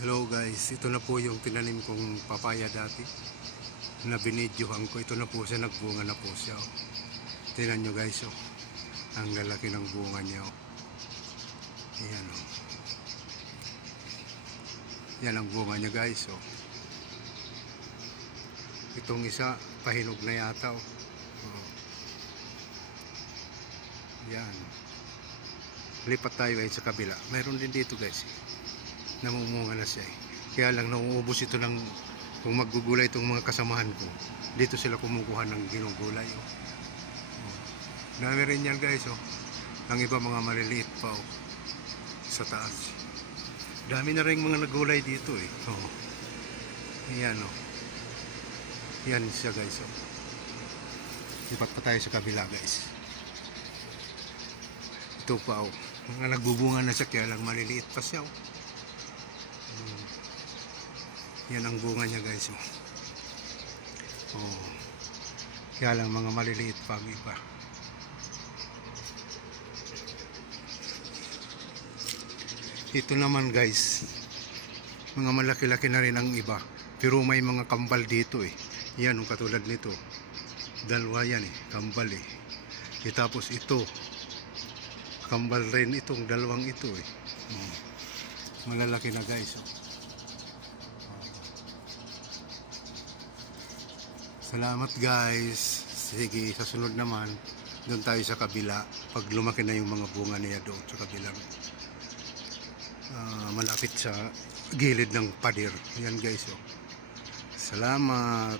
Hello guys, ito na po yung tinanim kong papaya dati na binidyohan ko. Ito na po siya, nagbunga na po siya. Oh. Tingnan nyo guys, oh. Ang lalaki ng bunga niya. Oh. Ayan, oh. Yan ang bunga niya guys. Oh. Itong isa, pahinog na yata. Oh. Oh. Yan. Lipat tayo guys sa kabila. Mayroon din dito guys. Namumunga na siya eh. Kaya lang nauubos ito ng kung maggugulay itong mga kasamahan ko. Dito sila kumukuha ng ginugulay. Oh. Oh. Dami rin yan guys. Oh. Ang iba mga maliliit pa oh. Sa taas. Dami na rin mga nagulay dito eh. Oh. Ayan oh. Yan siya guys. Oh. Lipat pa tayo sa kabila guys. Ito pa oh. Mga nagbubunga na siya kaya lang maliliit pa siya oh. Yan ang bunga niya guys oh. Oh. Kaya lang mga maliliit pa ang iba. Ito naman guys, mga malaki-laki na rin ang iba, pero may mga kambal dito eh. Yan ang katulad nito. Dalawa yan eh, kambal eh. Tapos ito, kambal rin itong dalawang ito eh. Malalaki na guys oh. Salamat guys. Sige, sa sunod naman doon tayo sa kabila. Pag lumaki na yung mga bunga niya doon sa kabilang malapit sa gilid ng pader. Yan guys oh. Salamat.